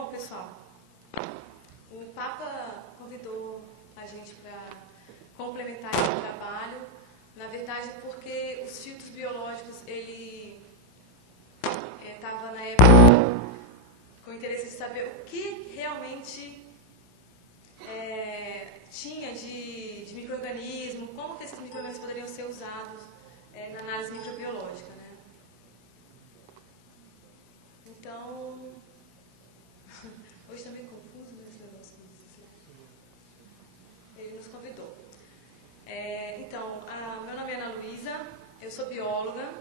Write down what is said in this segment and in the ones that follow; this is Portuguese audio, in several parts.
Bom, pessoal, o Papa convidou a gente para complementar esse trabalho, na verdade porque os filtros biológicos, ele estava na época com interesse de saber o que realmente tinha de micro-organismo, como que esses micro-organismos poderiam ser usados na análise microbiológica, né? Então, hoje está meio confuso esse negócio. Ele nos convidou. Então, meu nome é Ana Luísa, eu sou bióloga,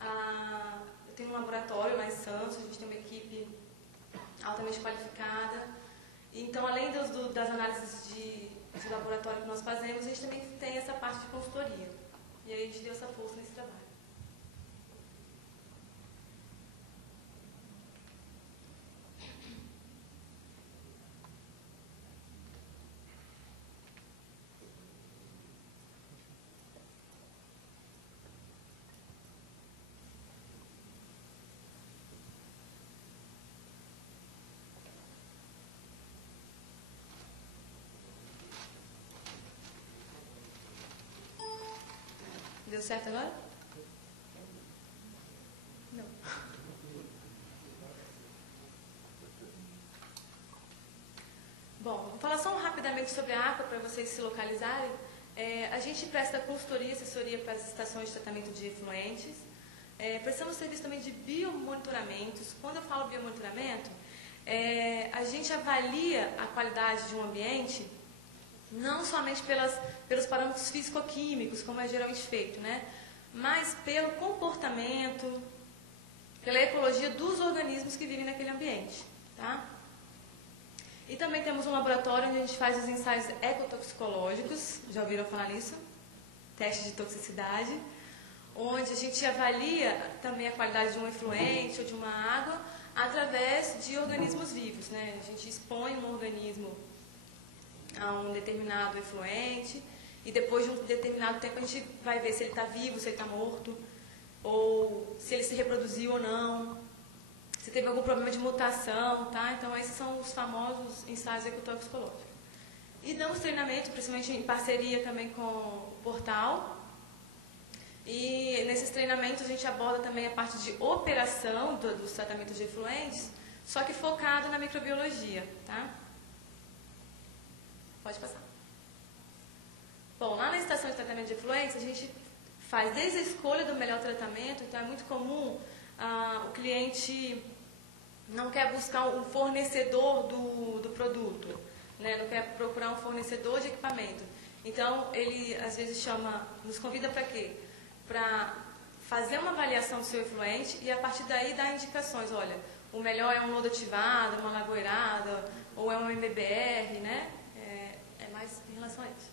eu tenho um laboratório lá em Santos, a gente tem uma equipe altamente qualificada. Então, além das análises de laboratório que nós fazemos, a gente também tem essa parte de consultoria. E aí a gente deu essa força nesse trabalho. Deu certo agora? Não. Bom, vou falar só rapidamente sobre a AQUA para vocês se localizarem. A gente presta consultoria e assessoria para as estações de tratamento de efluentes. Prestamos serviço também de biomonitoramento. Quando eu falo biomonitoramento, a gente avalia a qualidade de um ambiente não somente pelos parâmetros físico-químicos, como é geralmente feito, né? Mas pelo comportamento, pela ecologia dos organismos que vivem naquele ambiente, tá? E também temos um laboratório onde a gente faz os ensaios ecotoxicológicos, já ouviram falar nisso? Teste de toxicidade, onde a gente avalia também a qualidade de um efluente ou de uma água através de organismos vivos, né? A gente expõe um organismo a um determinado efluente e depois de um determinado tempo a gente vai ver se ele está vivo, se ele está morto, ou se ele se reproduziu ou não, se teve algum problema de mutação, tá? Então esses são os famosos ensaios ecotoxicológicos. E damos treinamento, principalmente em parceria também com o portal. E nesses treinamentos a gente aborda também a parte de operação dos tratamentos de efluentes, só que focado na microbiologia, tá? Pode passar. Bom, lá na estação de tratamento de efluentes, a gente faz desde a escolha do melhor tratamento. Então é muito comum o cliente não quer buscar um fornecedor do produto, né? Não quer procurar um fornecedor de equipamento. Então ele às vezes nos convida para quê? Para fazer uma avaliação do seu efluente e a partir daí dar indicações. Olha, o melhor é um lodo ativado, uma lagoeirada, ou é um MBR, né? Mais em relação a isso.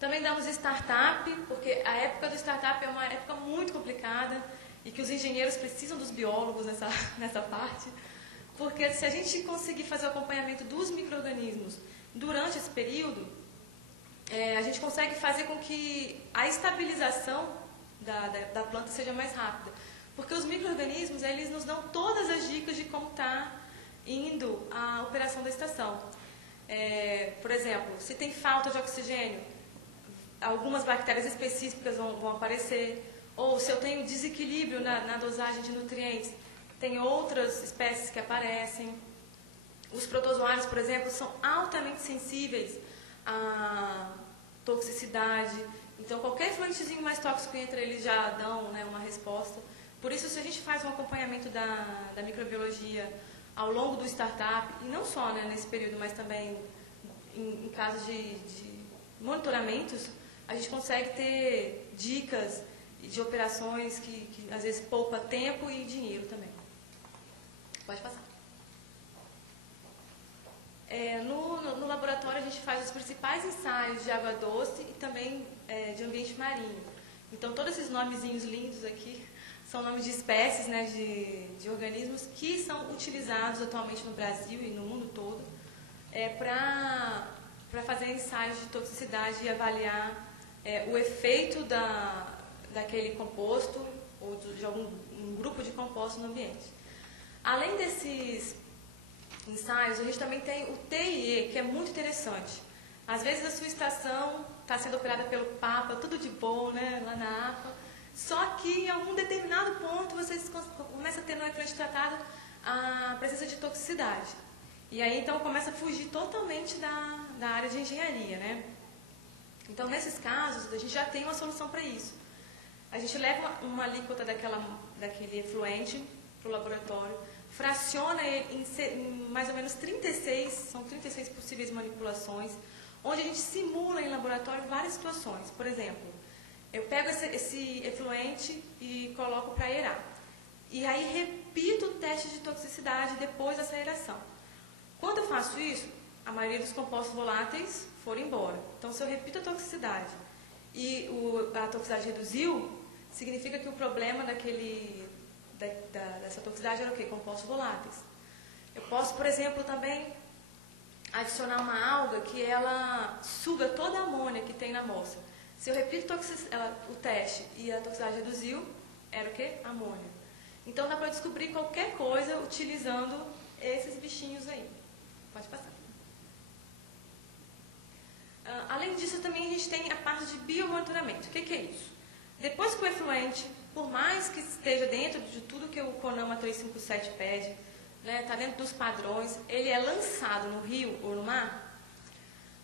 Também damos startup, porque a época do startup é uma época muito complicada e que os engenheiros precisam dos biólogos nessa parte, porque se a gente conseguir fazer o acompanhamento dos micro-organismos durante esse período, a gente consegue fazer com que a estabilização da planta seja mais rápida. Porque os micro-organismos, eles nos dão todas as dicas de como está indo a operação da estação. Por exemplo, se tem falta de oxigênio, algumas bactérias específicas vão aparecer, ou se eu tenho desequilíbrio na dosagem de nutrientes, tem outras espécies que aparecem. Os protozoários, por exemplo, são altamente sensíveis à toxicidade, então qualquer efluentezinho mais tóxico que entra, eles já dão, né, uma resposta. Por isso, se a gente faz um acompanhamento da microbiologia ao longo do startup, e não só, né, nesse período, mas também em casos de monitoramentos, a gente consegue ter dicas de operações que às vezes poupa tempo e dinheiro também. Pode passar. No laboratório a gente faz os principais ensaios de água doce e também de ambiente marinho. Então todos esses nomezinhos lindos aqui são nomes de espécies, né, de organismos que são utilizados atualmente no Brasil e no mundo todo para fazer ensaios de toxicidade e avaliar o efeito daquele composto ou de um grupo de compostos no ambiente. Além desses ensaios, a gente também tem o TIE, que é muito interessante. Às vezes a sua estação está sendo operada pelo Papa, tudo de bom, né, lá na APA, só que em algum determinado ponto vocês começam a ter no efluente tratado a presença de toxicidade. E aí então começa a fugir totalmente da área de engenharia, né? Então nesses casos a gente já tem uma solução para isso. A gente leva uma alíquota daquele efluente para o laboratório, fraciona ele em mais ou menos 36, são 36 possíveis manipulações, onde a gente simula em laboratório várias situações. Por exemplo, eu pego esse efluente e coloco para aerar. E aí repito o teste de toxicidade depois dessa aeração. Quando eu faço isso, a maioria dos compostos voláteis foram embora. Então, se eu repito a toxicidade e a toxicidade reduziu, significa que o problema dessa toxicidade era o quê? Compostos voláteis. Eu posso, por exemplo, também adicionar uma alga que ela suga toda a amônia que tem na amostra. Se eu repito o teste e a toxicidade reduziu, era o quê? Amônia. Então, dá para descobrir qualquer coisa utilizando esses bichinhos aí. Pode passar. Além disso, também a gente tem a parte de biomonitoramento. O que é isso? Depois que o efluente, por mais que esteja dentro de tudo que o CONAMA 357 pede, né, está dentro dos padrões, ele é lançado no rio ou no mar,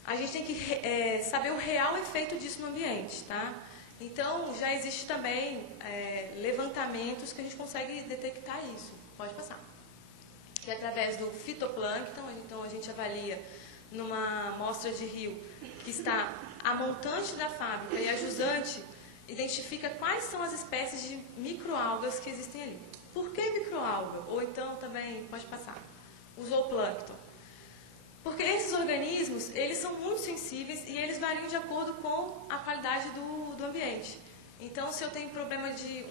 a gente tem que saber o real efeito disso no ambiente, tá? Então, já existe também levantamentos que a gente consegue detectar isso. Pode passar. Que é através do fitoplâncton, então a gente avalia numa amostra de rio que está a montante da fábrica e a jusante, identifica quais são as espécies de microalgas que existem ali. Por que microalga? Ou então também, pode passar, o zooplâncton. Porque esses organismos, eles são muito sensíveis e eles variam de acordo com a qualidade do ambiente. Então, se eu tenho problema de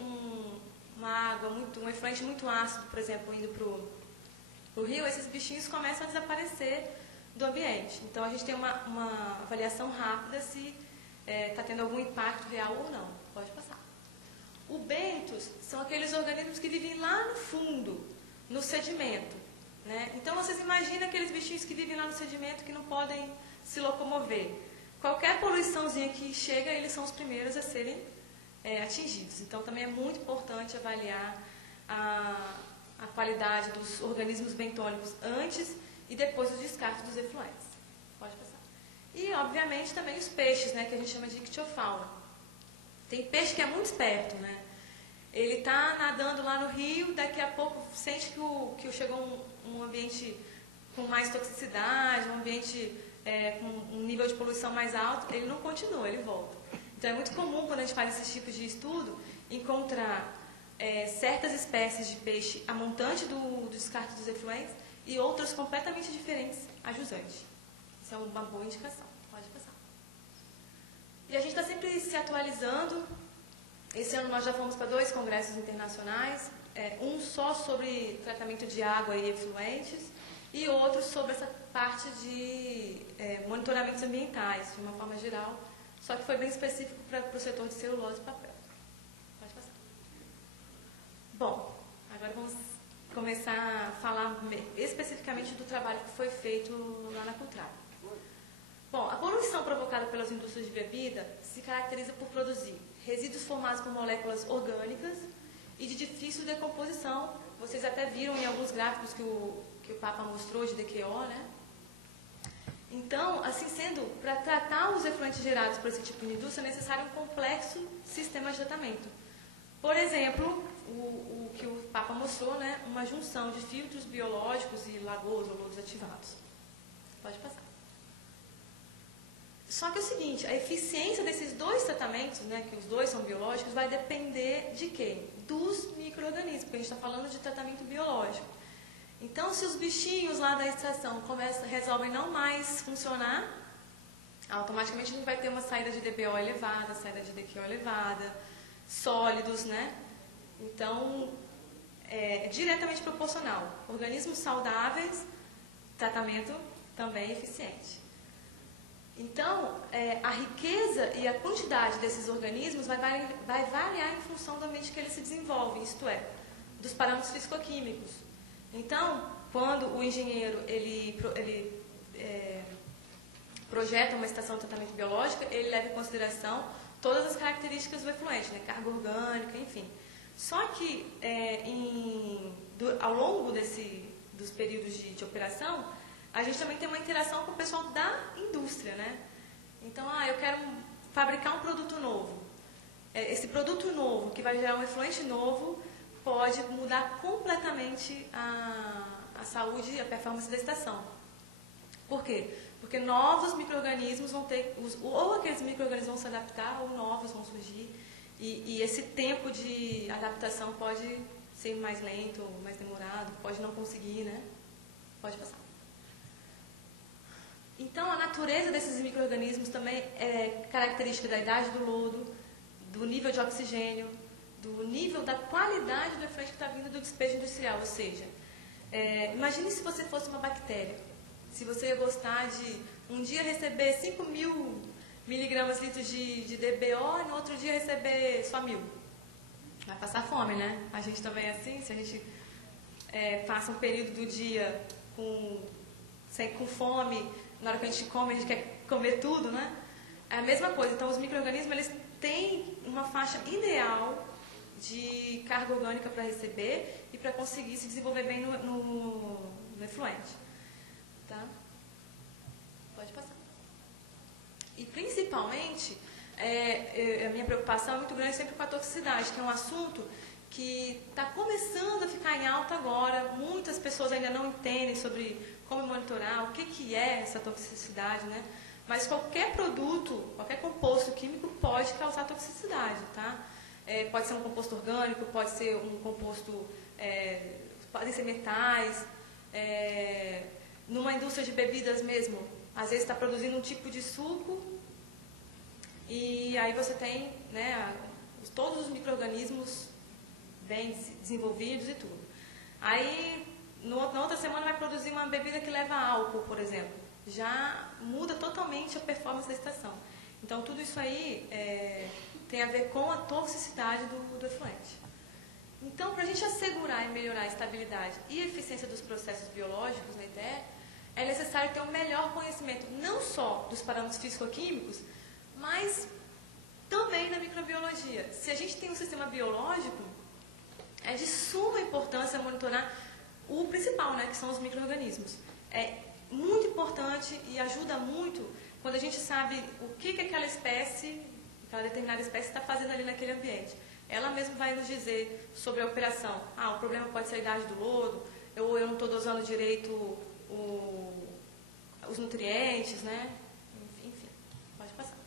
uma água, um efluente muito ácido, por exemplo, indo para o rio, esses bichinhos começam a desaparecer do ambiente. Então, a gente tem uma avaliação rápida se está tendo algum impacto real ou não. Pode passar. O bentos são aqueles organismos que vivem lá no fundo, no sedimento. Né? Então, vocês imaginam aqueles bichinhos que vivem lá no sedimento que não podem se locomover. Qualquer poluiçãozinha que chega, eles são os primeiros a serem atingidos. Então, também é muito importante avaliar a qualidade dos organismos bentônicos antes e depois do descarte dos efluentes. Pode passar. E, obviamente, também os peixes, né, que a gente chama de ictiofauna. Tem peixe que é muito esperto, né? Ele está nadando lá no rio, daqui a pouco sente que chegou um ambiente com mais toxicidade, um ambiente com um nível de poluição mais alto, ele não continua, ele volta. Então é muito comum, quando a gente faz esses tipos de estudo, encontrar certas espécies de peixe a montante do descarte dos efluentes e outras completamente diferentes a jusante. Isso é uma boa indicação. Pode passar. E a gente está sempre se atualizando. Esse ano nós já fomos para 2 congressos internacionais, um só sobre tratamento de água e efluentes e outro sobre essa parte de monitoramentos ambientais, de uma forma geral, só que foi bem específico para o setor de celulose e papel. Pode passar. Bom, agora vamos começar a falar especificamente do trabalho que foi feito lá na Cultrap. Bom, a poluição provocada pelas indústrias de bebida se caracteriza por produzir resíduos formados por moléculas orgânicas e de difícil decomposição. Vocês até viram em alguns gráficos que o Papa mostrou de DQO, né? Então, assim sendo, para tratar os efluentes gerados por esse tipo de indústria, é necessário um complexo sistema de tratamento. Por exemplo, o que o Papa mostrou, né? Uma junção de filtros biológicos e lagoas ou lodos ativados. Pode passar. Só que é o seguinte, a eficiência desses 2 tratamentos, né, que os 2 são biológicos, vai depender de quê? Dos micro-organismos, porque a gente está falando de tratamento biológico. Então, se os bichinhos lá da estação resolvem não mais funcionar, automaticamente a gente vai ter uma saída de DBO elevada, saída de DQO elevada, sólidos, né? Então, é diretamente proporcional. Organismos saudáveis, tratamento também eficiente. Então, a riqueza e a quantidade desses organismos vai variar em função do ambiente que eles se desenvolvem, isto é, dos parâmetros fisicoquímicos. Então, quando o engenheiro projeta uma estação de tratamento biológico, ele leva em consideração todas as características do efluente, né? Carga orgânica, enfim. Só que ao longo dos períodos de operação, a gente também tem uma interação com o pessoal da indústria, né? Então, eu quero fabricar um produto novo. Esse produto novo, que vai gerar um efluente novo, pode mudar completamente a saúde e a performance da estação. Por quê? Porque novos micro-organismos vão ter, ou aqueles micro-organismos vão se adaptar, ou novos vão surgir. E esse tempo de adaptação pode ser mais lento, mais demorado, pode não conseguir, né? Pode passar. Então, a natureza desses micro-organismos também é característica da idade do lodo, do nível de oxigênio, do nível da qualidade do efluente que está vindo do despejo industrial. Ou seja, imagine se você fosse uma bactéria. Se você ia gostar de um dia receber 5.000 miligramas litros de DBO e no outro dia receber só 1.000. Vai passar fome, né? A gente também é assim, se a gente passa um período do dia com fome, na hora que a gente come, a gente quer comer tudo, né? É a mesma coisa. Então, os micro-organismos, eles têm uma faixa ideal de carga orgânica para receber e para conseguir se desenvolver bem no efluente. Tá? Pode passar. E, principalmente, a minha preocupação é muito grande sempre com a toxicidade, que é um assunto que está começando a ficar em alta agora. Muitas pessoas ainda não entendem sobre como monitorar, o que é essa toxicidade, né? Mas qualquer produto, qualquer composto químico pode causar toxicidade, tá? Pode ser um composto orgânico, pode ser um composto, podem ser metais. Numa indústria de bebidas mesmo, às vezes está produzindo um tipo de suco e aí você tem, né, todos os micro-organismos bem desenvolvidos e tudo. Aí, na outra semana vai produzir uma bebida que leva álcool, por exemplo. Já muda totalmente a performance da estação. Então, tudo isso aí tem a ver com a toxicidade do efluente. Então, para a gente assegurar e melhorar a estabilidade e a eficiência dos processos biológicos na ITE, é necessário ter um melhor conhecimento, não só dos parâmetros físico-químicos, mas também na microbiologia. Se a gente tem um sistema biológico, é de suma importância monitorar o principal, né, que são os micro-organismos. É muito importante e ajuda muito quando a gente sabe o que aquela espécie, aquela determinada espécie está fazendo ali naquele ambiente. Ela mesma vai nos dizer sobre a operação. O problema pode ser a idade do lodo, ou eu não estou dosando direito os nutrientes, né? Enfim, pode passar.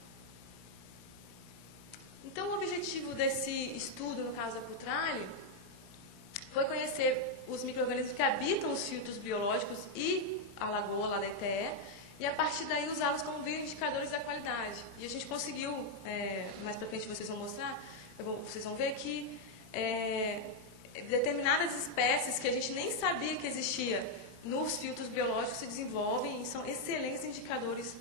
Então, o objetivo desse estudo, no caso da Cutrale, foi conhecer os micro-organismos que habitam os filtros biológicos e a lagoa lá da ITE, e a partir daí usá-los como bioindicadores da qualidade. E a gente conseguiu, mais para frente vocês vão mostrar, vocês vão ver que determinadas espécies que a gente nem sabia que existia nos filtros biológicos se desenvolvem e são excelentes indicadores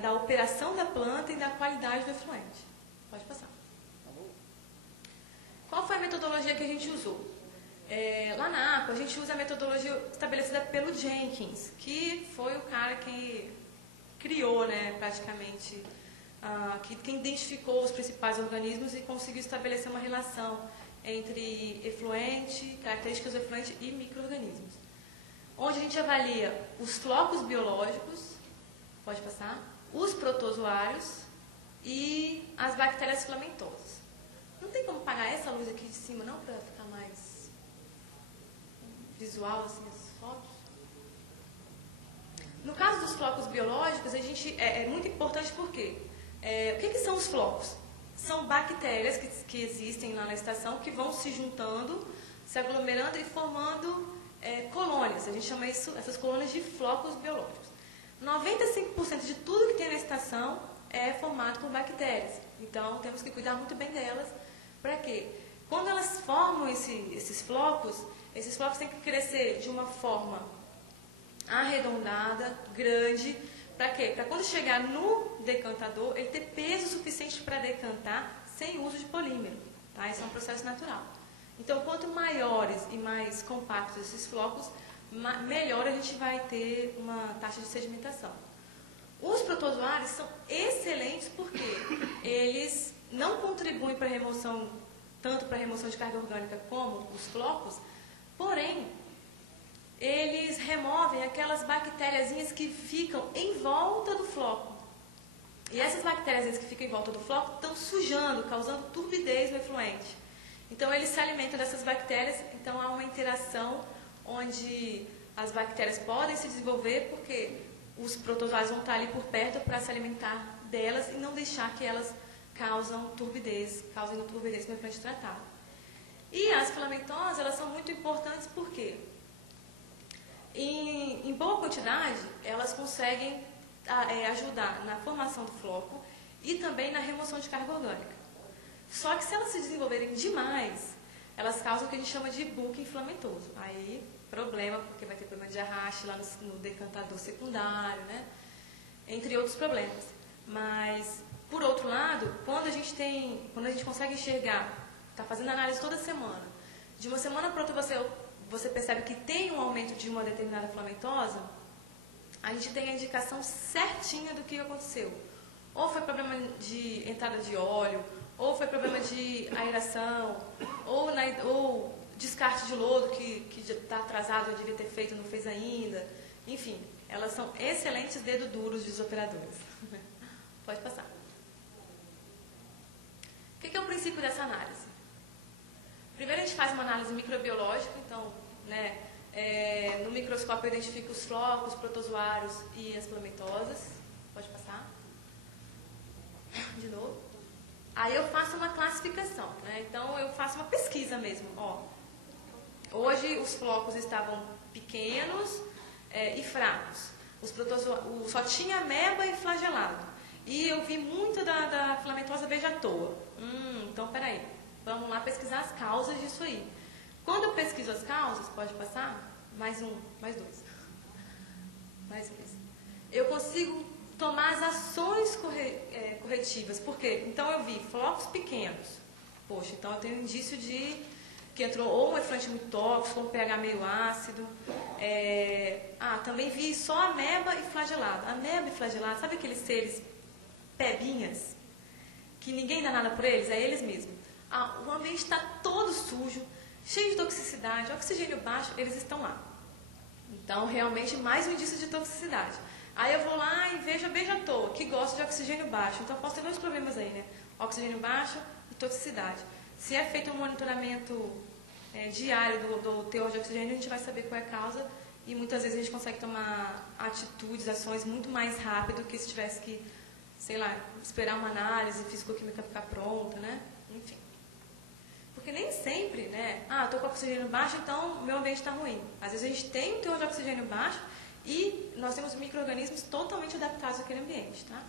da operação da planta e da qualidade do efluente. Pode passar. Qual foi a metodologia que a gente usou? Lá na APA, a gente usa a metodologia estabelecida pelo Jenkins, que foi o cara que criou, né, praticamente, quem identificou os principais organismos e conseguiu estabelecer uma relação entre efluente, características do efluente e micro-organismos. Onde a gente avalia os flocos biológicos, pode passar, os protozoários e as bactérias filamentosas. Não tem como apagar essa luz aqui de cima, não, para ficar mais visual, assim, as fotos? No caso dos flocos biológicos, a gente, é muito importante porque o que são os flocos? São bactérias que existem lá na estação que vão se juntando, se aglomerando e formando colônias. A gente chama essas colônias de flocos biológicos. 95% de tudo que tem na estação é formado por bactérias. Então, temos que cuidar muito bem delas. Para quê? Quando elas formam esses flocos têm que crescer de uma forma arredondada, grande. Para quê? Para quando chegar no decantador, ele ter peso suficiente para decantar sem uso de polímero. Tá? Esse é um processo natural. Então, quanto maiores e mais compactos esses flocos, melhor a gente vai ter uma taxa de sedimentação. Os protozoários são excelentes porque eles não contribuem para a remoção, tanto para a remoção de carga orgânica como os flocos, porém, eles removem aquelas bactériazinhas que ficam em volta do floco. E essas bactérias que ficam em volta do floco estão sujando, causando turbidez no efluente. Então, eles se alimentam dessas bactérias, então há uma interação onde as bactérias podem se desenvolver porque os protozoários vão estar ali por perto para se alimentar delas e não deixar que elas causem turbidez no efluente tratado. E as filamentosas, elas são muito importantes porque em boa quantidade, elas conseguem ajudar na formação do floco e também na remoção de carga orgânica. Só que se elas se desenvolverem demais, elas causam o que a gente chama de buque inflamatoso. Aí, problema, porque vai ter problema de arraste lá no decantador secundário, né? Entre outros problemas. Mas, por outro lado, quando a gente consegue enxergar, está fazendo análise toda semana, de uma semana para outra você percebe que tem um aumento de uma determinada filamentosa, a gente tem a indicação certinha do que aconteceu. Ou foi problema de entrada de óleo, ou foi problema de aeração, ou descarte de lodo que já está atrasado, eu devia ter feito, não fez ainda. Enfim, elas são excelentes dedos duros dos operadores. Pode passar. O que é o princípio dessa análise? Primeiro a gente faz uma análise microbiológica, então, né, no microscópio eu identifico os flocos, protozoários e as filamentosas. Pode passar. De novo. Aí eu faço uma classificação, né? Então eu faço uma pesquisa mesmo. Ó, hoje os flocos estavam pequenos e fracos. Só tinha ameba e flagelado. E eu vi muito da filamentosa beija à toa. Então peraí, vamos lá pesquisar as causas disso aí. Quando eu pesquiso as causas, pode passar? Mais dois. Mais dois. Eu consigo tomar as ações corretivas. Por quê? Então eu vi flocos pequenos. Poxa, então eu tenho um indício de que entrou ou um efluente muito tóxico, ou um pH meio ácido. Também vi só ameba e flagelado. Ameba e flagelado, sabe aqueles seres pebinhas? Que ninguém dá nada por eles? É eles mesmos. O ambiente está todo sujo, cheio de toxicidade, oxigênio baixo, eles estão lá. Então, realmente, mais um indício de toxicidade. Aí eu vou lá e vejo a beija à toa, que gosta de oxigênio baixo. Então, posso ter dois problemas aí, né? Oxigênio baixo e toxicidade. Se é feito um monitoramento diário do teor de oxigênio, a gente vai saber qual é a causa e muitas vezes a gente consegue tomar atitudes, ações muito mais rápido que se tivesse que, sei lá, esperar uma análise físico-química ficar pronta, né? Enfim. Porque nem sempre, né? Estou com oxigênio baixo, então meu ambiente está ruim. Às vezes a gente tem um teor de oxigênio baixo e nós temos micro-organismos totalmente adaptados àquele ambiente, tá?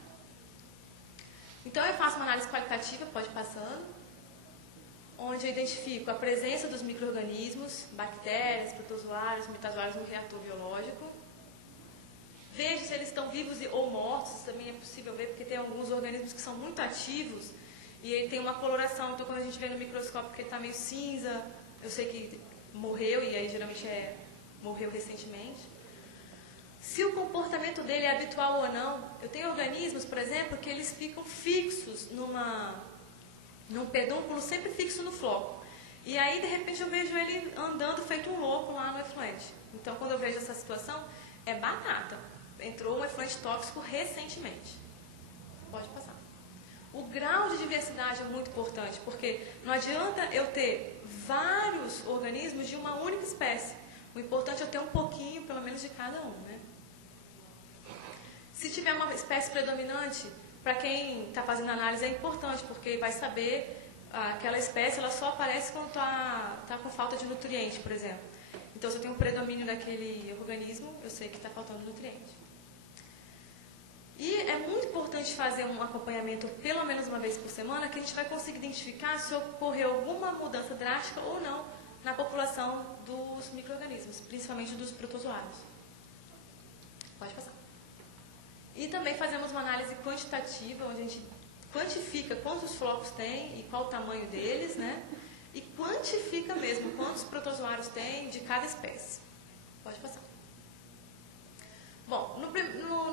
Então eu faço uma análise qualitativa, pode ir passando, onde eu identifico a presença dos micro-organismos, bactérias, protozoários, metazoários no reator biológico. Vejo se eles estão vivos ou mortos, isso também é possível ver, porque tem alguns organismos que são muito ativos e ele tem uma coloração, então quando a gente vê no microscópio que ele está meio cinza, eu sei que morreu, e aí geralmente morreu recentemente. Se o comportamento dele é habitual ou não, eu tenho organismos, por exemplo, que eles ficam fixos num pedúnculo, sempre fixo no floco. E aí, de repente, eu vejo ele andando feito um louco lá no efluente. Então, quando eu vejo essa situação, é batata. Entrou um efluente tóxico recentemente. Pode passar. O grau de diversidade é muito importante, porque não adianta eu ter vários organismos de uma única espécie. O importante é eu ter um pouquinho, pelo menos, de cada um, né? Se tiver uma espécie predominante, para quem está fazendo análise é importante, porque vai saber aquela espécie ela só aparece quando está com falta de nutriente, por exemplo. Então, se eu tenho um predomínio daquele organismo, eu sei que está faltando nutriente. E é muito importante fazer um acompanhamento pelo menos uma vez por semana, que a gente vai conseguir identificar se ocorreu alguma mudança drástica ou não na população dos micro-organismos, principalmente dos protozoários. Pode passar. E também fazemos uma análise quantitativa, onde a gente quantifica quantos flocos tem e qual o tamanho deles, né? e quantifica mesmo quantos protozoários tem de cada espécie. Pode passar. Bom, no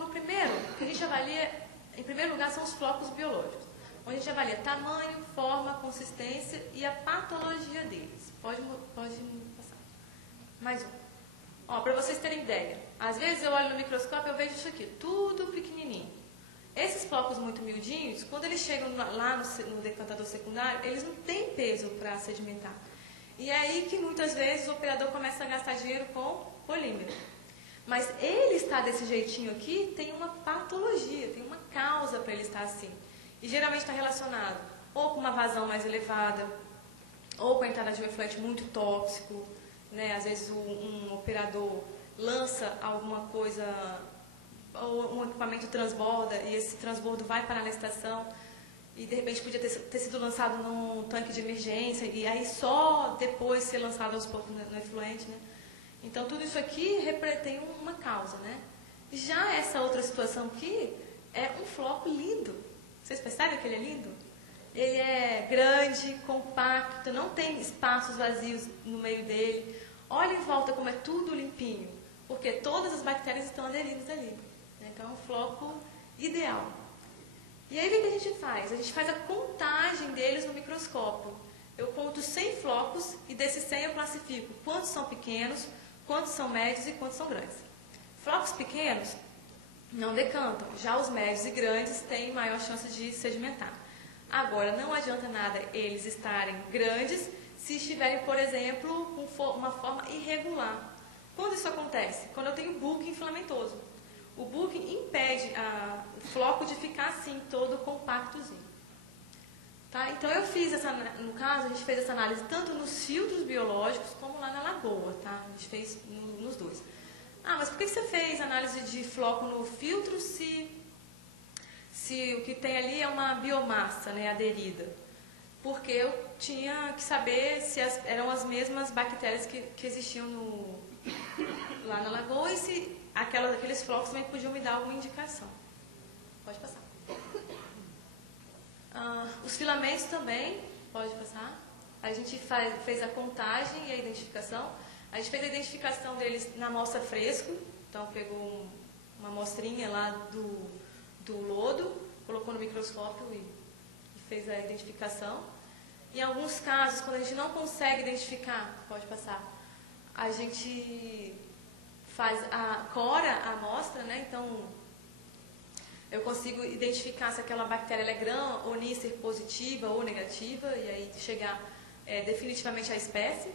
primeiro, o que a gente avalia, em primeiro lugar, são os flocos biológicos, onde a gente avalia tamanho, forma, consistência e a patologia deles. Pode passar. Mais um. Para vocês terem ideia, às vezes eu olho no microscópio e eu vejo isso aqui, tudo pequenininho. Esses flocos muito miudinhos, quando eles chegam lá no decantador secundário, eles não têm peso para sedimentar. E é aí que muitas vezes o operador começa a gastar dinheiro com polímero. Mas ele estar desse jeitinho aqui tem uma patologia, tem uma causa para ele estar assim. E geralmente está relacionado ou com uma vazão mais elevada, ou com a entrada de um efluente muito tóxico, né? Às vezes um operador lança alguma coisa, ou um equipamento transborda, e esse transbordo vai parar na estação, e de repente podia ter sido lançado num tanque de emergência, e aí só depois ser lançado aos poucos no efluente, né? Então tudo isso aqui tem uma causa, né? Já essa outra situação aqui é um floco lindo. Vocês percebem que ele é lindo? Ele é grande, compacto, não tem espaços vazios no meio dele. Olha em volta como é tudo limpinho, porque todas as bactérias estão aderidas ali. Então é um floco ideal. E aí o que a gente faz? A gente faz a contagem deles no microscópio. Eu conto 100 flocos e desses 100 eu classifico quantos são pequenos, quantos são médios e quantos são grandes. Flocos pequenos não decantam, já os médios e grandes têm maior chance de sedimentar. Agora, não adianta nada eles estarem grandes se estiverem, por exemplo, com uma forma irregular. Quando isso acontece? Quando eu tenho bulking filamentoso. O bulking impede o floco de ficar assim, todo compactozinho. Tá? Então, no caso, a gente fez essa análise tanto nos filtros biológicos como lá na lagoa. Tá? A gente fez nos dois. Mas por que você fez análise de floco no filtro se o que tem ali é uma biomassa, né, aderida? Porque eu tinha que saber se eram as mesmas bactérias que existiam lá na lagoa e se aqueles flocos também podiam me dar alguma indicação. Pode passar. Os filamentos também, pode passar. A gente fez a contagem e a identificação. A gente fez a identificação deles na amostra fresco. Então, pegou uma amostrinha lá do lodo, colocou no microscópio e fez a identificação. Em alguns casos, quando a gente não consegue identificar, pode passar, a gente cora a amostra, né? Então, eu consigo identificar se aquela bactéria é gram ou nícer positiva ou negativa, e aí chegar definitivamente à espécie.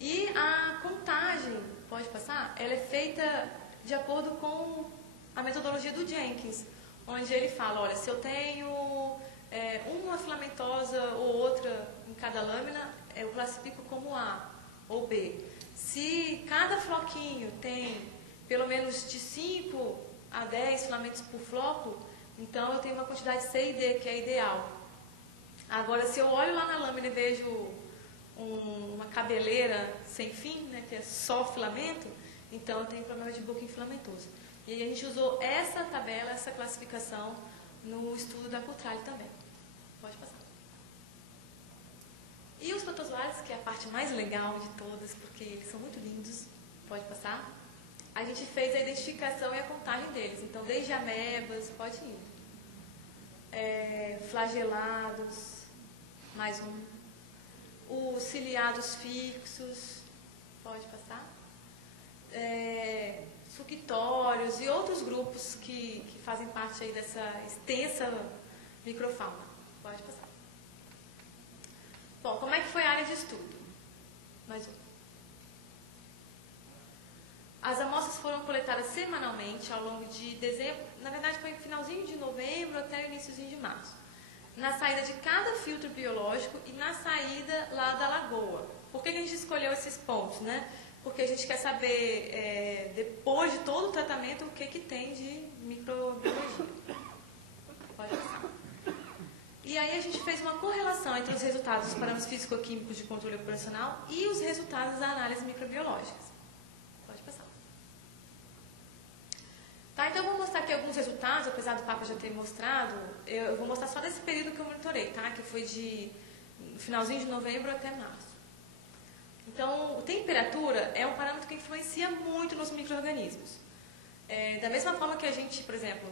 E a contagem, pode passar, ela é feita de acordo com a metodologia do Jenkins, onde ele fala, olha, se eu tenho uma filamentosa ou outra em cada lâmina, eu classifico como A ou B. Se cada floquinho tem pelo menos de 5 a 10 filamentos por floco, então eu tenho uma quantidade C e D, que é ideal. Agora, se eu olho lá na lâmina e vejo uma cabeleira sem fim, né, que é só filamento, então eu tenho problema de bulking filamentoso. E aí a gente usou essa tabela, essa classificação no estudo da Cutrale também. Pode passar. E os protozoários, que é a parte mais legal de todas, porque eles são muito lindos, pode passar. A gente fez a identificação e a contagem deles. Então, desde amebas, pode ir. Flagelados, mais um. Os ciliados fixos, pode passar. Suctórios e outros grupos que fazem parte aí dessa extensa microfauna. Pode passar. Bom, como é que foi a área de estudo? Mais um. As amostras foram coletadas semanalmente ao longo de dezembro, na verdade foi no finalzinho de novembro até o iníciozinho de março. Na saída de cada filtro biológico e na saída lá da lagoa. Por que a gente escolheu esses pontos, né? Porque a gente quer saber, depois de todo o tratamento, o que tem de microbiologia. Pode passar. E aí a gente fez uma correlação entre os resultados dos parâmetros físico-químicos de controle operacional e os resultados da análise microbiológicas. Pode passar. Tá, então eu vou mostrar aqui alguns resultados, apesar do Papa já ter mostrado, eu vou mostrar só desse período que eu monitorei, tá? Que foi de no finalzinho de novembro até março. Então, temperatura é um parâmetro que influencia muito nos micro-organismos. Da mesma forma que a gente, por exemplo,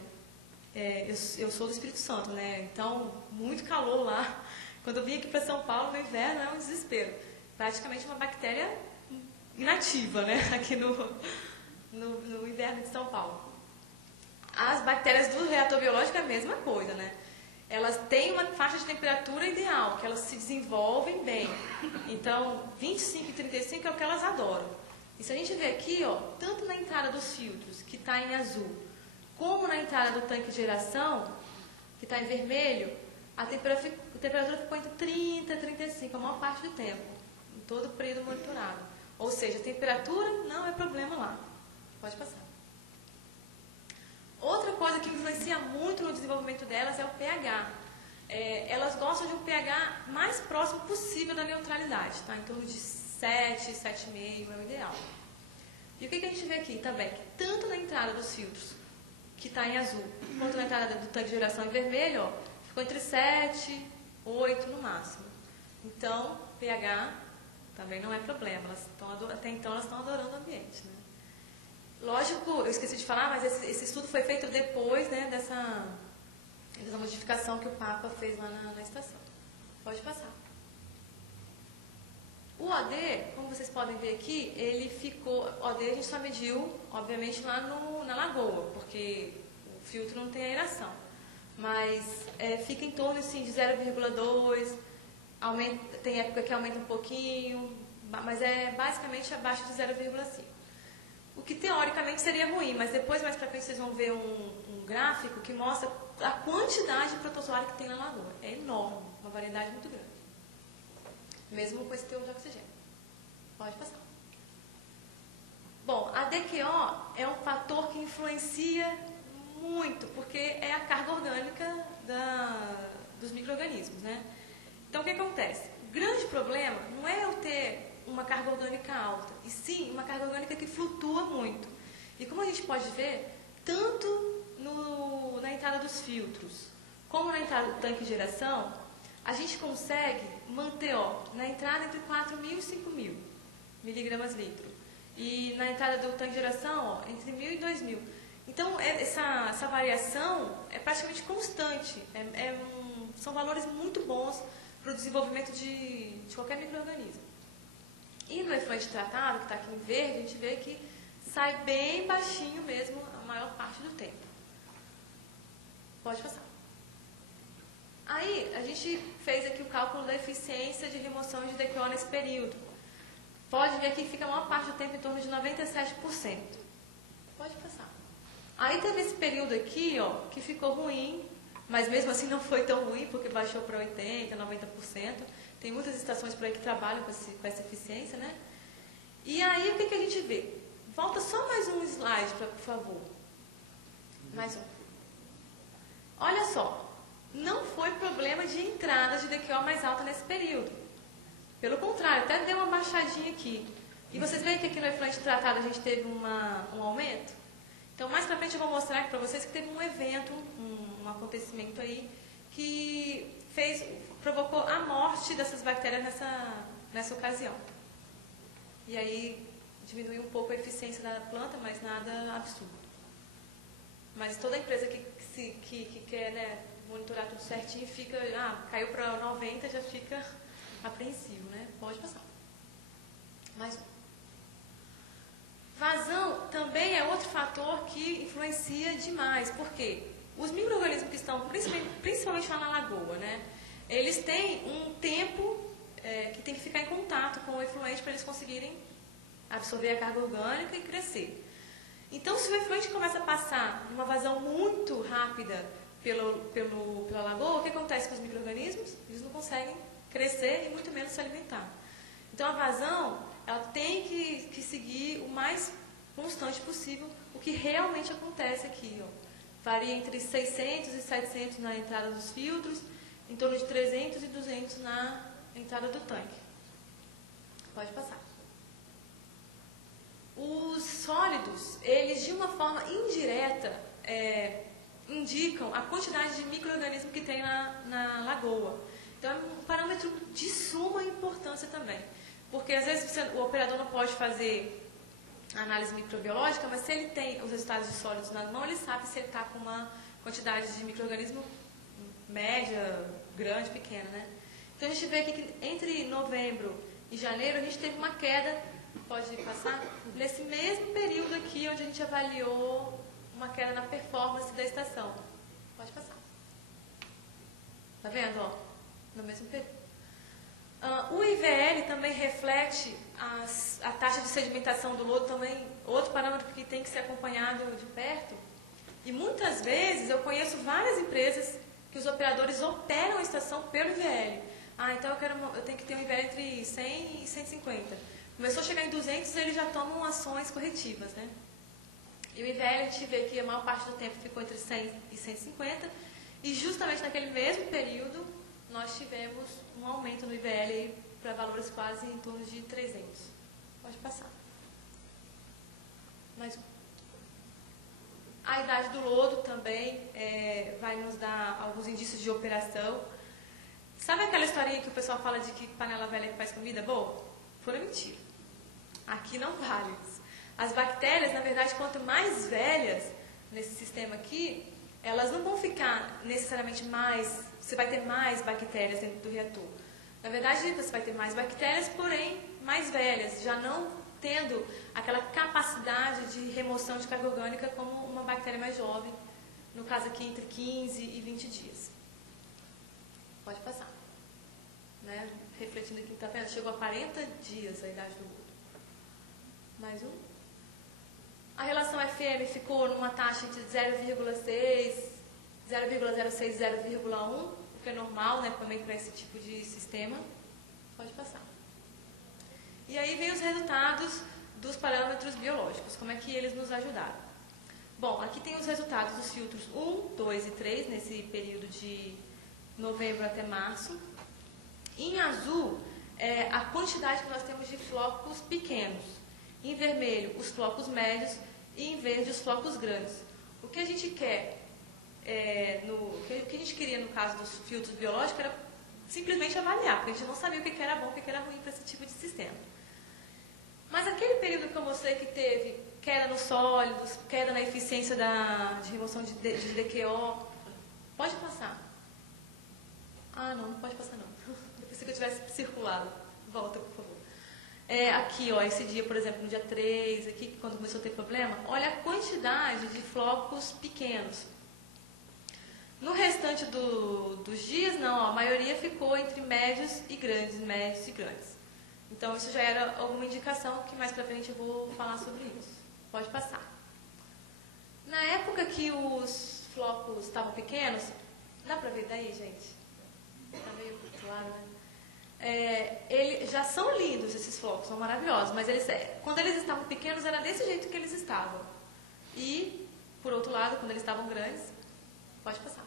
eu sou do Espírito Santo, né? Então, muito calor lá. Quando eu vim aqui para São Paulo, no inverno, é um desespero. Praticamente uma bactéria inativa, né? Aqui no inverno de São Paulo. As bactérias do reator biológico é a mesma coisa, né? Elas têm uma faixa de temperatura ideal, que elas se desenvolvem bem. Então, 25 e 35 é o que elas adoram. E se a gente ver aqui, ó, tanto na entrada dos filtros, que está em azul, como na entrada do tanque de geração, que está em vermelho, a temperatura ficou entre 30 e 35 a maior parte do tempo, em todo o período monitorado. Ou seja, a temperatura não é problema lá. Pode passar. Outra coisa que influencia muito no desenvolvimento delas é o pH. Elas gostam de um pH mais próximo possível da neutralidade, tá? Em torno de 7, 7,5 é o ideal. E o que a gente vê aqui também? Que tanto na entrada dos filtros, que está em azul, quanto na entrada do tanque de geração em vermelho, ó, ficou entre 7, 8 no máximo. Então, pH também não é problema. Até então elas estão adorando o ambiente, né? Lógico, eu esqueci de falar, mas esse estudo foi feito depois, né, dessa modificação que o Papa fez lá na estação. Pode passar. O OD, como vocês podem ver aqui, ele ficou... OD a gente só mediu, obviamente, lá na lagoa, porque o filtro não tem aeração. Mas fica em torno assim, de 0,2, tem época que aumenta um pouquinho, mas é basicamente abaixo de 0,5. O que teoricamente seria ruim, mas depois, mais pra frente, vocês vão ver um gráfico que mostra a quantidade de protozoário que tem na lagoa. É enorme, uma variedade muito grande. Mesmo com esse teor de oxigênio. Pode passar. Bom, a DQO é um fator que influencia muito, porque é a carga orgânica dos micro-organismos, né? Então, o que acontece? O grande problema não é eu ter uma carga orgânica alta, e sim uma carga orgânica que flutua muito. E como a gente pode ver, tanto na entrada dos filtros, como na entrada do tanque de geração, a gente consegue manter, ó, na entrada entre 4.000 e 5.000 miligramas litro. E na entrada do tanque de geração, ó, entre 1.000 e 2.000. Então, essa variação é praticamente constante. São valores muito bons para o desenvolvimento de qualquer micro-organismo. E no efluente tratado, que está aqui em verde, a gente vê que sai bem baixinho mesmo a maior parte do tempo. Pode passar. Aí, a gente fez aqui o cálculo da eficiência de remoção de DQO nesse período. Pode ver que fica a maior parte do tempo em torno de 97%. Pode passar. Aí teve esse período aqui, ó, que ficou ruim, mas mesmo assim não foi tão ruim, porque baixou para 80%, 90%. Tem muitas estações por aí que trabalham com essa eficiência, né? E aí, o que a gente vê? Volta só mais um slide, por favor. Mais um. Olha só, não foi problema de entrada de DQO mais alta nesse período. Pelo contrário, até deu uma baixadinha aqui. E vocês veem que aqui no efluente tratado a gente teve um aumento? Então, mais pra frente eu vou mostrar aqui para vocês que teve um evento, um acontecimento aí, que provocou a morte dessas bactérias nessa ocasião. E aí diminuiu um pouco a eficiência da planta, mas nada absurdo. Mas toda empresa que quer, né, monitorar tudo certinho fica, caiu para 90, já fica apreensivo, né? Pode passar. Mais um. Vazão também é outro fator que influencia demais, porque os micro-organismos que estão, principalmente lá na lagoa, né? Eles têm um tempo que tem que ficar em contato com o efluente para eles conseguirem absorver a carga orgânica e crescer. Então, se o efluente começa a passar uma vazão muito rápida pela lagoa, o que acontece com os micro-organismos? Eles não conseguem crescer e muito menos se alimentar. Então, a vazão, ela tem que seguir o mais constante possível o que realmente acontece aqui, ó. Varia entre 600 e 700 na entrada dos filtros, em torno de 300 e 200 na entrada do tanque. Pode passar. Os sólidos, eles de uma forma indireta indicam a quantidade de micro-organismos que tem na lagoa. Então, é um parâmetro de suma importância também. Porque, às vezes, o operador não pode fazer análise microbiológica, mas se ele tem os resultados de sólidos na mão, ele sabe se ele está com uma quantidade de micro-organismo média, grande, pequena, né? Então, a gente vê aqui que entre novembro e janeiro, a gente teve uma queda, pode passar, nesse mesmo período aqui, onde a gente avaliou uma queda na performance da estação. Pode passar. Tá vendo, ó? No mesmo período. O IVL também reflete a taxa de sedimentação do lodo, também outro parâmetro que tem que ser acompanhado de perto. E muitas vezes eu conheço várias empresas que os operadores operam a estação pelo IVL. Então eu tenho que ter um IVL entre 100 e 150. Começou a chegar em 200, eles já tomam ações corretivas, né? E o IVL a gente vê que a maior parte do tempo ficou entre 100 e 150. E justamente naquele mesmo período, nós tivemos um aumento no IVL para valores quase em torno de 300. Pode passar. Mais um. A idade do lodo também vai nos dar alguns indícios de operação. Sabe aquela historinha que o pessoal fala de que panela velha que faz comida boa? Pura mentira. Aqui não vale isso. As bactérias, na verdade, quanto mais velhas nesse sistema aqui, elas não vão ficar necessariamente mais... Você vai ter mais bactérias dentro do reator. Na verdade, você vai ter mais bactérias, porém mais velhas, já não tendo aquela capacidade de remoção de carga orgânica como uma bactéria mais jovem, no caso aqui entre 15 e 20 dias. Pode passar. Né? Refletindo aqui, tá vendo? Chegou a 40 dias a idade do lodo. Mais um. A relação FM ficou numa taxa entre 0,06 e 0,1, o que é normal, né, também para esse tipo de sistema. Pode passar. E aí vem os resultados dos parâmetros biológicos, como é que eles nos ajudaram. Bom, aqui tem os resultados dos filtros 1, 2 e 3, nesse período de novembro até março. Em azul, a quantidade que nós temos de flocos pequenos. Em vermelho, os flocos médios e em verde, os flocos grandes. O que a gente quer, o que a gente queria no caso dos filtros biológicos era simplesmente avaliar, porque a gente não sabia o que era bom e o que era ruim para esse tipo de sistema. Mas aquele período que eu mostrei que teve queda nos sólidos, queda na eficiência de remoção de DQO, pode passar. Não pode passar não. Eu pensei que eu tivesse circulado. Volta, por favor. Aqui, ó, esse dia, por exemplo, no dia 3, aqui, quando começou a ter problema, olha a quantidade de flocos pequenos. No restante dos dias, não, ó, a maioria ficou entre médios e grandes, médios e grandes. Então, isso já era alguma indicação que mais pra frente eu vou falar sobre isso. Pode passar. Na época que os flocos estavam pequenos, dá pra ver daí, gente? Tá meio claro, né? Já são lindos esses flocos, são maravilhosos, mas quando eles estavam pequenos era desse jeito que eles estavam. E, por outro lado, quando eles estavam grandes, pode passar.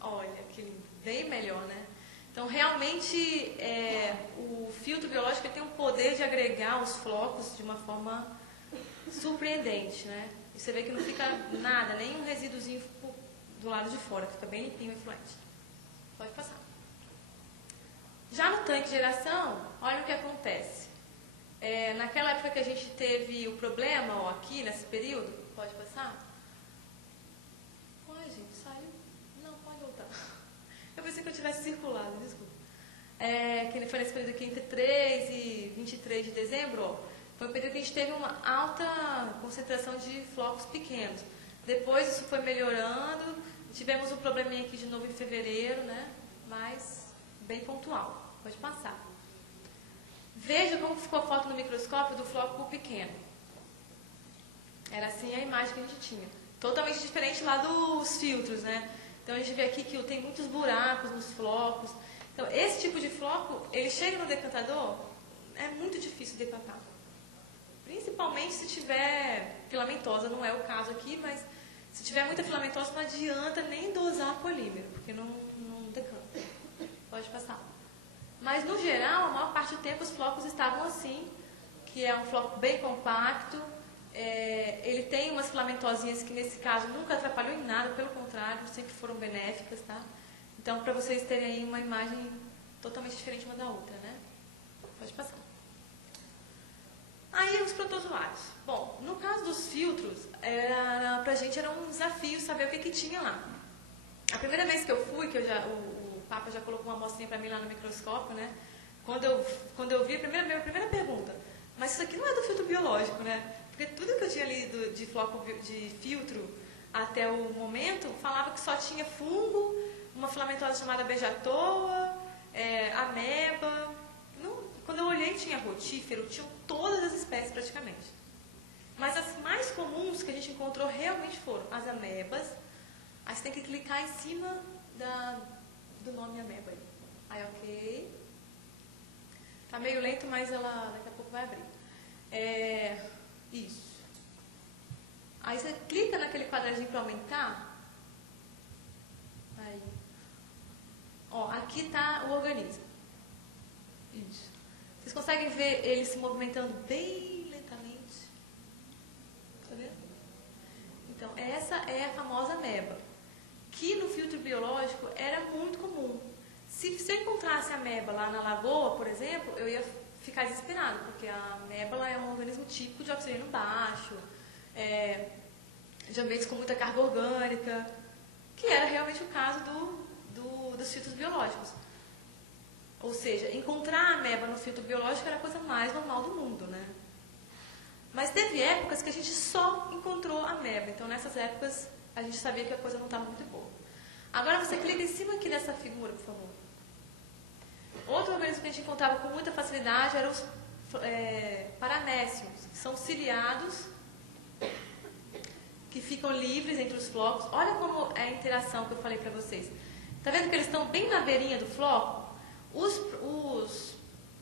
Olha, que lindo, bem melhor, né? Então, realmente, o filtro biológico tem um poder de agregar os flocos de uma forma surpreendente, né? E você vê que não fica nada, nem um resíduozinho do lado de fora, fica bem limpinho e fluente. Pode passar. Já no tanque de geração, olha o que acontece. Naquela época que a gente teve o problema, ó, aqui nesse período, pode passar? Ai, gente, saiu. Não, pode voltar. Eu pensei que eu tivesse circulado, desculpa. Que foi nesse período aqui entre 3 e 23 de dezembro, ó, foi um período que a gente teve uma alta concentração de flocos pequenos. Depois isso foi melhorando, tivemos um probleminha aqui de novo em fevereiro, né? Mas bem pontual. Pode passar. Veja como ficou a foto no microscópio do floco pequeno. Era assim a imagem que a gente tinha. Totalmente diferente lá dos filtros, né? Então a gente vê aqui que tem muitos buracos nos flocos. Então esse tipo de floco, ele chega no decantador, é muito difícil decantar. Principalmente se tiver filamentosa, não é o caso aqui, mas se tiver muita filamentosa não adianta nem dosar polímero, porque não decanta. Pode passar. Mas, no geral, a maior parte do tempo os flocos estavam assim, que é um floco bem compacto. Ele tem umas filamentosinhas que, nesse caso, nunca atrapalhou em nada, pelo contrário, sempre foram benéficas, tá? Então, para vocês terem aí uma imagem totalmente diferente uma da outra, né? Pode passar. Aí, os protozoários. Bom, no caso dos filtros, pra gente era um desafio saber o que tinha lá. A primeira vez que eu fui, que o Papa já colocou uma amostrinha para mim lá no microscópio, né? Quando eu vi, minha primeira pergunta, mas isso aqui não é do filtro biológico, né? Porque tudo que eu tinha lido de floco de filtro até o momento falava que só tinha fungo, uma filamentosa chamada beija-toa, ameba. Quando eu olhei, tinha rotífero, tinham todas as espécies praticamente. Mas as mais comuns que a gente encontrou realmente foram as amebas. Aí você tem que clicar em cima do nome ameba aí. Aí, ok. Tá meio lento, mas ela daqui a pouco vai abrir. Isso. Aí você clica naquele quadradinho para aumentar. Aí. Ó, aqui está o organismo. Isso. Vocês conseguem ver ele se movimentando bem lentamente? Tá vendo? Então, essa é a famosa ameba, que no filtro biológico era muito comum. Se eu encontrasse a ameba lá na lagoa, por exemplo, eu ia ficar desesperado, porque a ameba é um organismo típico de oxigênio baixo, de ambientes com muita carga orgânica, que era realmente o caso dos filtros biológicos. Ou seja, encontrar a ameba no filtro biológico era a coisa mais normal do mundo, né? Mas teve épocas que a gente só encontrou a ameba, então nessas épocas a gente sabia que a coisa não estava muito boa. Agora você clica em cima aqui dessa figura, por favor. Outro organismo que a gente encontrava com muita facilidade eram os paraméciums, que são ciliados, que ficam livres entre os flocos. Olha como é a interação que eu falei para vocês. Está vendo que eles estão bem na beirinha do floco? Os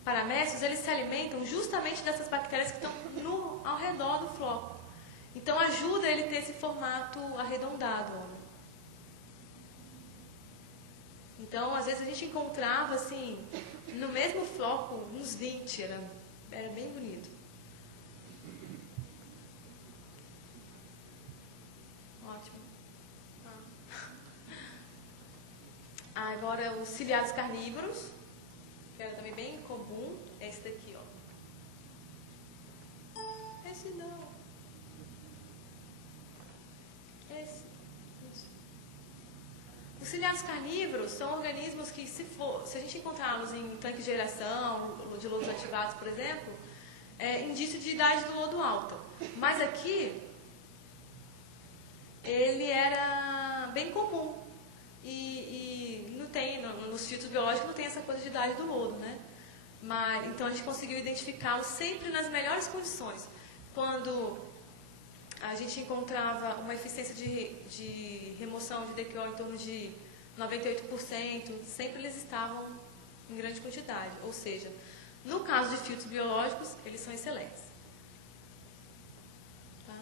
paramécios, eles se alimentam justamente dessas bactérias que estão ao redor do floco. Então ajuda ele a ter esse formato arredondado. Então, às vezes a gente encontrava, assim, no mesmo floco, uns 20, era bem bonito. Ótimo. Agora, os ciliados carnívoros, que era também bem comum, é esse daqui, ó. Esse não. Esse. Os ciliados carnívoros são organismos que, se a gente encontrá-los em tanque de geração, de lodos ativados, por exemplo, é indício de idade do lodo alta. Mas aqui, ele era bem comum. E não tem, nos filtros biológicos não tem essa coisa de idade do lodo, né? Mas, então a gente conseguiu identificá-lo sempre nas melhores condições. Quando a gente encontrava uma eficiência de remoção de DQO em torno de 98%, sempre eles estavam em grande quantidade. Ou seja, no caso de filtros biológicos, eles são excelentes. Tá?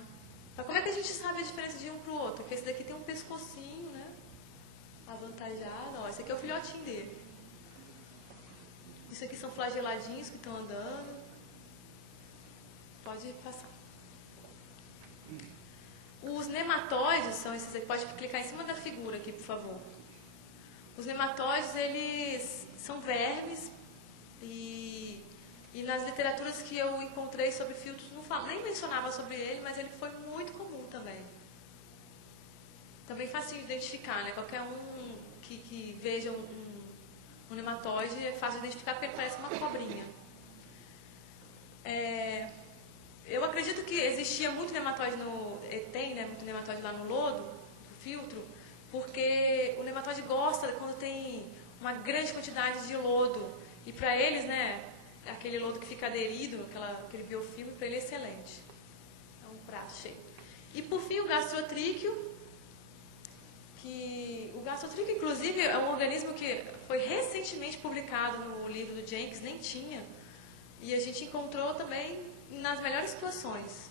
Mas como é que a gente sabe a diferença de um para o outro? Porque esse daqui tem um pescocinho, né? Avantajado. Ó, esse aqui é o filhotinho dele. Isso aqui são flageladinhos que estão andando. Pode passar. Os nematóides são esses aqui. Pode clicar em cima da figura aqui, por favor. Os nematóides, eles são vermes e nas literaturas que eu encontrei sobre filtros, nem mencionava sobre ele, mas ele foi muito comum também. Também fácil de identificar, né? Qualquer um que veja um nematóide é fácil de identificar porque ele parece uma cobrinha. Eu acredito que existia muito nematóide tem, né? Muito nematóide lá no lodo, no filtro, porque o nematóide gosta quando tem uma grande quantidade de lodo. E para eles, né? Aquele lodo que fica aderido, aquele biofilme, para ele é excelente. É um prato cheio. E por fim, o gastrotríqueo. O gastrotríqueo, inclusive, é um organismo que foi recentemente publicado no livro do Jenkins, nem tinha. E a gente encontrou também nas melhores situações.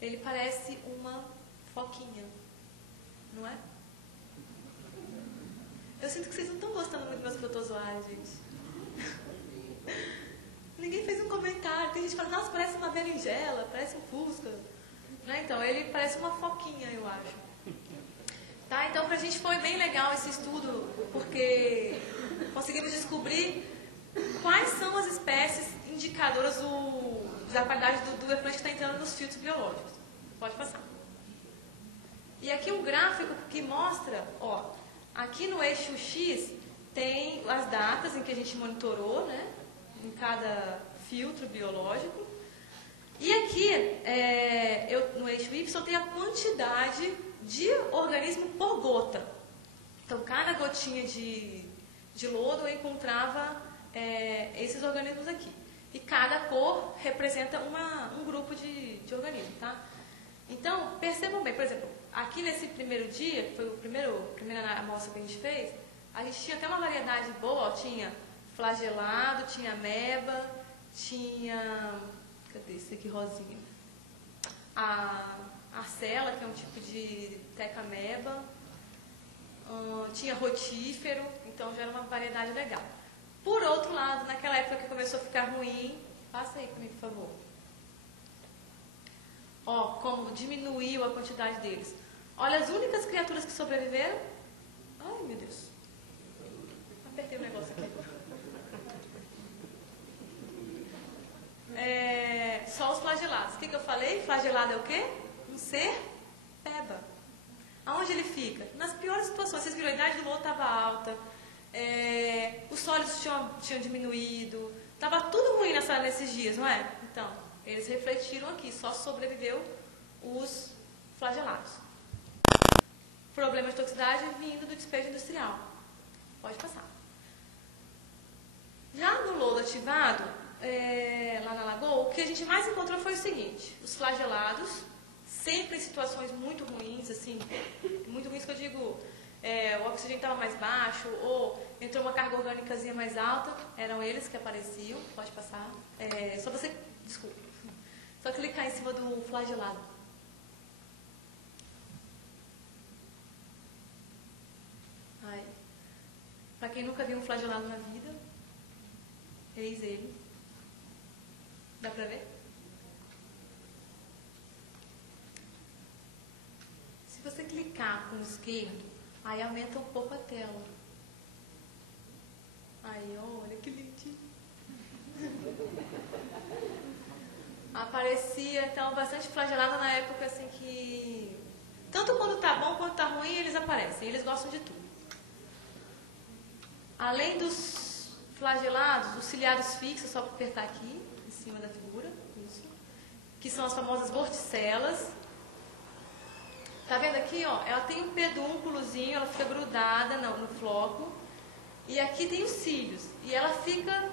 Ele parece uma foquinha, não é? Eu sinto que vocês não estão gostando muito dos meus protozoários, gente. Ninguém fez um comentário. Tem gente que fala, nossa, parece uma berinjela, parece um fusca. Né? Então, ele parece uma foquinha, eu acho. Tá? Então, para a gente foi bem legal esse estudo, porque conseguimos descobrir quais são as espécies indicadoras da qualidade do efluente que está entrando nos filtros biológicos. Pode passar. E aqui um gráfico que mostra, ó, aqui no eixo X tem as datas em que a gente monitorou, né, em cada filtro biológico. E aqui, no eixo Y, tem a quantidade de organismo por gota. Então, cada gotinha de lodo eu encontrava esses organismos aqui. E cada cor representa um grupo de organismos, tá? Então, percebam bem, por exemplo, aqui nesse primeiro dia, que foi a primeira amostra que a gente fez, a gente tinha até uma variedade boa, ó, tinha flagelado, tinha ameba, tinha... Cadê esse aqui rosinha? A arcela, que é um tipo de teca-ameba, tinha rotífero, então já era uma variedade legal. Por outro lado, naquela época que começou a ficar ruim, passa aí comigo, por favor. Ó, como diminuiu a quantidade deles. Olha as únicas criaturas que sobreviveram. Ai, meu Deus. Apertei o negócio aqui. Só os flagelados. O que eu falei? Flagelado é o quê? Um ser peba. Aonde ele fica? Nas piores situações. A sensibilidade do lodo estava alta, os sólidos tinham diminuído, estava tudo ruim nesses dias, não é? Então, eles refletiram aqui, só sobreviveu os flagelados. Problema de toxicidade vindo do despejo industrial. Pode passar. Já no lodo ativado, lá na lagoa, o que a gente mais encontrou foi o seguinte: os flagelados, sempre em situações muito ruins, assim, muito ruins que eu digo, o oxigênio estava mais baixo, ou entrou uma carga orgânicazinha mais alta, eram eles que apareciam. Pode passar. Só você, desculpa, só clicar em cima do flagelado. Para quem nunca viu um flagelado na vida, eis ele. Dá para ver? Se você clicar com o esquerdo, aí aumenta um pouco a tela. Aí, olha que lindinho. Aparecia, então, bastante flagelado na época, assim, que... Tanto quando tá bom quanto tá ruim, eles aparecem. Eles gostam de tudo. Além dos flagelados, os ciliados fixos, só para apertar aqui, em cima da figura, isso, que são as famosas vorticelas. Tá vendo aqui, ó? Ela tem um pedúnculozinho, ela fica grudada no floco. E aqui tem os cílios. E ela fica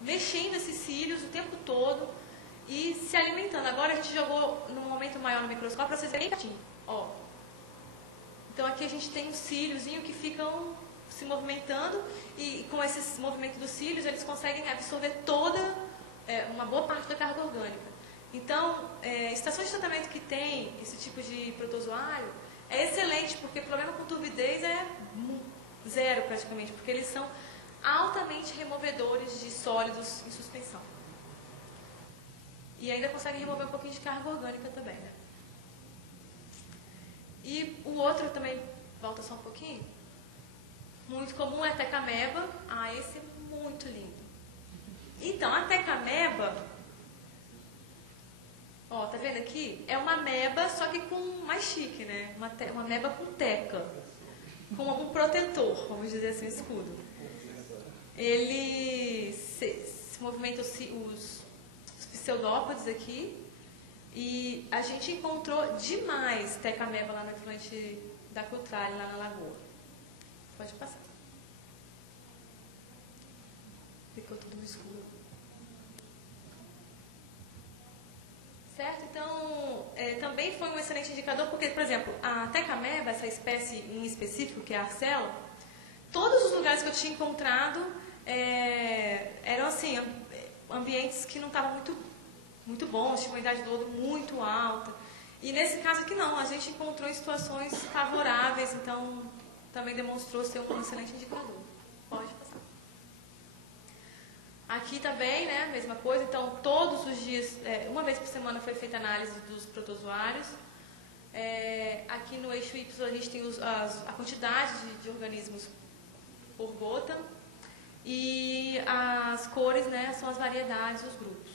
mexendo esses cílios o tempo todo e se alimentando. Agora a gente jogou num momento maior no microscópio para vocês verem bem, ó. Então aqui a gente tem os cíliozinhos que ficam se movimentando, e com esse movimento dos cílios eles conseguem absorver uma boa parte da carga orgânica. Então, estações de tratamento que tem esse tipo de protozoário é excelente, porque o problema com turbidez é zero praticamente, porque eles são altamente removedores de sólidos em suspensão. E ainda conseguem remover um pouquinho de carga orgânica também, né? E o outro também, volta só um pouquinho. Muito comum é a teca-ameba. Esse é muito lindo. Então, a teca-ameba, ó, tá vendo aqui? É uma ameba, só que com mais chique, né? Uma ameba com teca, com um protetor, vamos dizer assim, um escudo. Ele se movimenta os pseudópodes aqui, e a gente encontrou demais teca-ameba lá no efluente da Cutrale, lá na lagoa. Pode passar. Ficou tudo escuro. Certo? Então, também foi um excelente indicador, porque, por exemplo, a teca-ameba, essa espécie em específico, que é a arcela, todos os lugares que eu tinha encontrado eram, assim, ambientes que não estavam muito bons, tinha uma umidade do lodo muito alta. E nesse caso aqui não, a gente encontrou em situações favoráveis, então também demonstrou ser um excelente indicador. Pode passar. Aqui também, né, mesma coisa. Então, todos os dias, uma vez por semana foi feita análise dos protozoários. Aqui no eixo Y a gente tem a quantidade de organismos por gota e as cores, né, são as variedades, os grupos.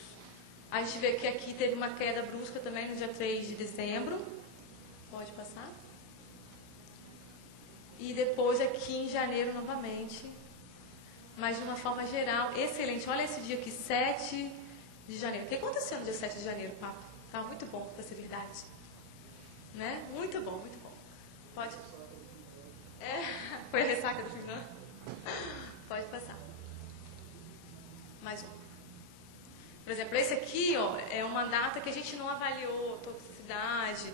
A gente vê que aqui teve uma queda brusca também no dia 3 de dezembro. Pode passar. E depois aqui em janeiro novamente. Mas de uma forma geral, excelente. Olha esse dia aqui, 7 de janeiro. O que aconteceu no dia 7 de janeiro, papo? Estava muito bom para ser verdade. Né? Muito bom, muito bom. Pode. Foi a ressaca do final. Pode passar. Mais um. Por exemplo, esse aqui, ó, é uma data que a gente não avaliou toxicidade.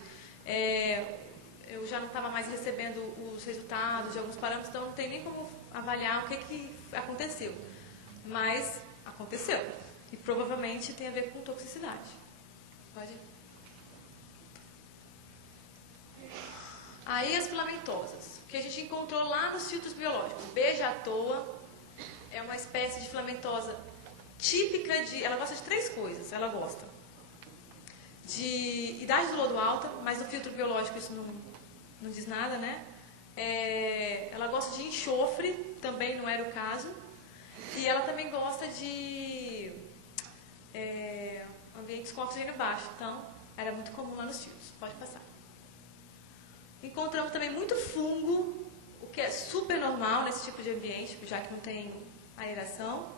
Eu já não estava mais recebendo os resultados de alguns parâmetros, então não tem nem como avaliar o que aconteceu. Mas aconteceu. E provavelmente tem a ver com toxicidade. Pode ir. Aí as filamentosas, que a gente encontrou lá nos filtros biológicos. Beija à toa é uma espécie de filamentosa típica de... Ela gosta de 3 coisas. Ela gosta de idade do lodo alta, mas no filtro biológico isso não diz nada, né? Ela gosta de enxofre, também não era o caso. E ela também gosta de ambientes com oxigênio baixo. Então, era muito comum lá nos filtros. Pode passar. Encontramos também muito fungo, o que é super normal nesse tipo de ambiente, já que não tem aeração.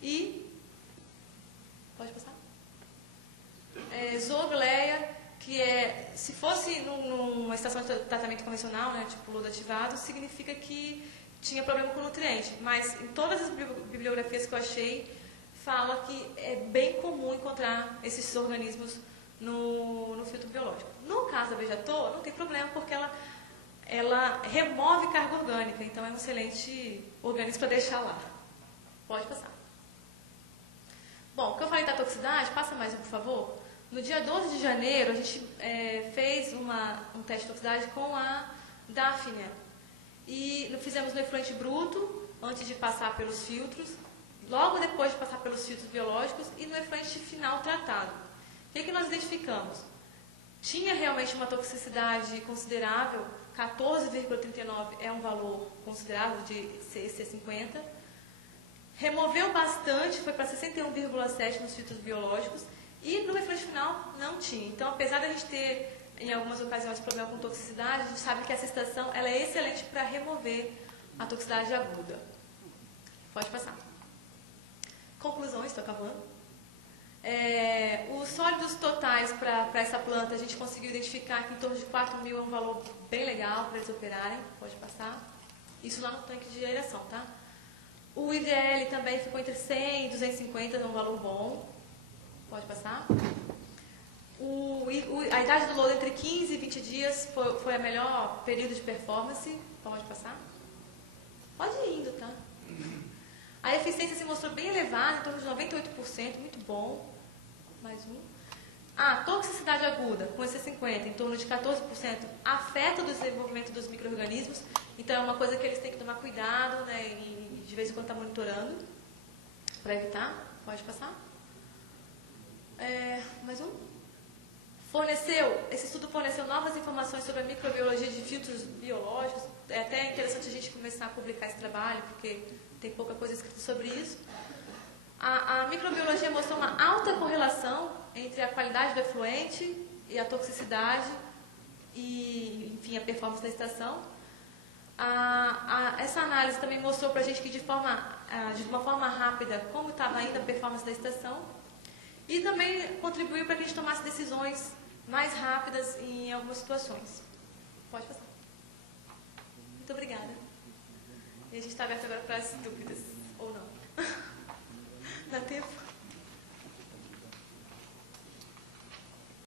E... Pode passar? Zoogleia, que se fosse numa estação de tratamento convencional, né, tipo lodo ativado, significa que tinha problema com nutriente. Mas em todas as bibliografias que eu achei, fala que é bem comum encontrar esses organismos no filtro biológico. No caso da beija à toa, não tem problema, porque ela remove carga orgânica, então é um excelente organismo para deixar lá. Pode passar. Bom, o que eu falei da toxicidade, passa mais um, por favor. No dia 12 de janeiro, a gente fez um teste de toxicidade com a Daphnia. E fizemos no efluente bruto, antes de passar pelos filtros, logo depois de passar pelos filtros biológicos, e no efluente final tratado. O que nós identificamos? Tinha realmente uma toxicidade considerável, 14,39 é um valor considerável de CC50. Removeu bastante, foi para 61,7 nos filtros biológicos, e no efluente final não tinha. Então, apesar de a gente ter, em algumas ocasiões, problema com toxicidade, a gente sabe que essa estação ela é excelente para remover a toxicidade aguda. Pode passar. Conclusões, estou acabando. Os sólidos totais para essa planta, a gente conseguiu identificar que em torno de 4.000 é um valor bem legal para eles operarem. Pode passar. Isso lá no tanque de aeração, tá? O IVL também ficou entre 100 e 250, é um valor bom. Pode passar. A idade do lodo entre 15 e 20 dias foi a melhor período de performance. Pode passar. Pode ir indo, tá? A eficiência se mostrou bem elevada, em torno de 98%, muito bom. Mais um. Toxicidade aguda, com esse 50, em torno de 14%, afeta o desenvolvimento dos micro-organismos. Então, é uma coisa que eles têm que tomar cuidado, né, e de vez em quando estar monitorando, para evitar. Pode passar. Mais um. Esse estudo forneceu novas informações sobre a microbiologia de filtros biológicos. É até interessante a gente começar a publicar esse trabalho, porque tem pouca coisa escrita sobre isso. A microbiologia mostrou uma alta correlação entre a qualidade do efluente e a toxicidade e, enfim, a performance da estação. Essa análise também mostrou para a gente que de uma forma rápida como estava indo a performance da estação e também contribuiu para que a gente tomasse decisões mais rápidas em algumas situações. Pode passar. Muito obrigada. E a gente está aberto agora para as dúvidas, ou não.